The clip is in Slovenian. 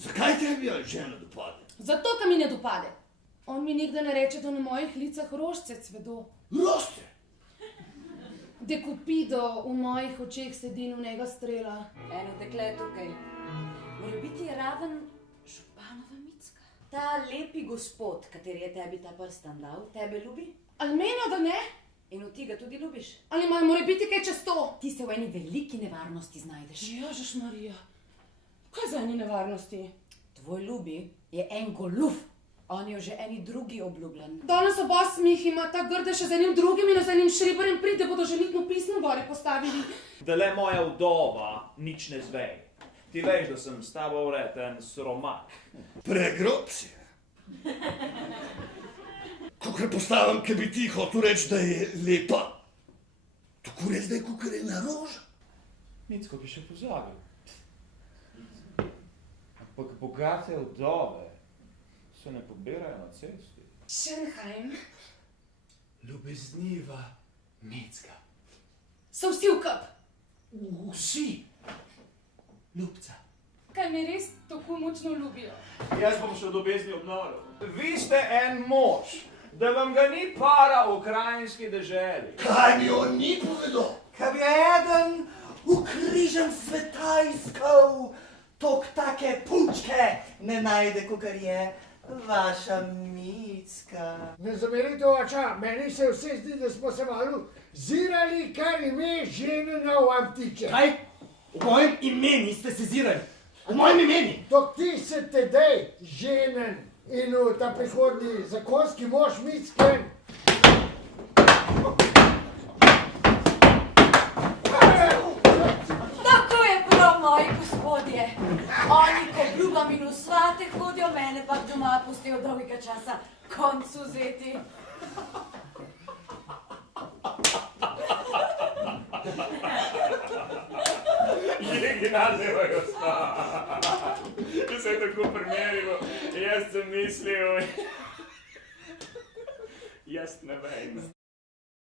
Zakaj tebi žena dopade? Zato, ker mi ne dopade. On mi nikdar ne reče, da na mojih licah rožce cvedo. Rožce? Da Kupido v mojih očeh sedi njega strela. Eno dekle je tukaj. Mora biti raven županova Micka. Ta lepi gospod, kateri je tebi ta prstan dal, tebe ljubi? Ali menijo, da ne? In ti ga tudi ljubiš? Ali mora biti kaj čez to? Ti se v eni veliki nevarnosti znajdeš. Ježeš Marija, kaj za eni nevarnosti? Tvoj ljubi je en goluf. On je že eni drugi obljubljen. Danes oba smih ima ta grde še z enim drugim in z enim šribarjem pride, bodo ženitno pismo gore postavili. Da le moja vdova nič ne zvej. Ti veš, da sem s tabo vreten sromak. Pregrob si. Kakor postavim, ki bi ti hotel reči, da je lepa. Tako res, da je kakor ena roža. Micko bi še pozabil. Ampak bogate vdove se ne pobirajo na cesti. Šenheim. Ljubezniva Micka. So vsi v kup. Vsi. Ljubca. Kaj me res tako močno ljubijo? Jaz bom še v ljubezni obnovil. Vi ste en mož, da vam ga ni para v krajinski deželi. Kaj mi on ni povedal? Kaj bi eden v križem sveta iskal, tok take punčke ne najde, kakor je vaša Micka. Ne zamerite, oča, meni se vse zdi, da smo se malo zirali, kar ime ženina v antiče. Kaj? V mojem imeni ste se zirali. V mojem imeni. Dok ti se tedej ženen in v ta prihodni zakonski mož Micke. Tako je prav, moji gospodje. Oni ko obljubam in v svate hodijo, mene pa doma pustijo dolgega časa konc vzeti. Gimnazijo če se je tako primerilo, jaz sem mislil, jaz ne vem.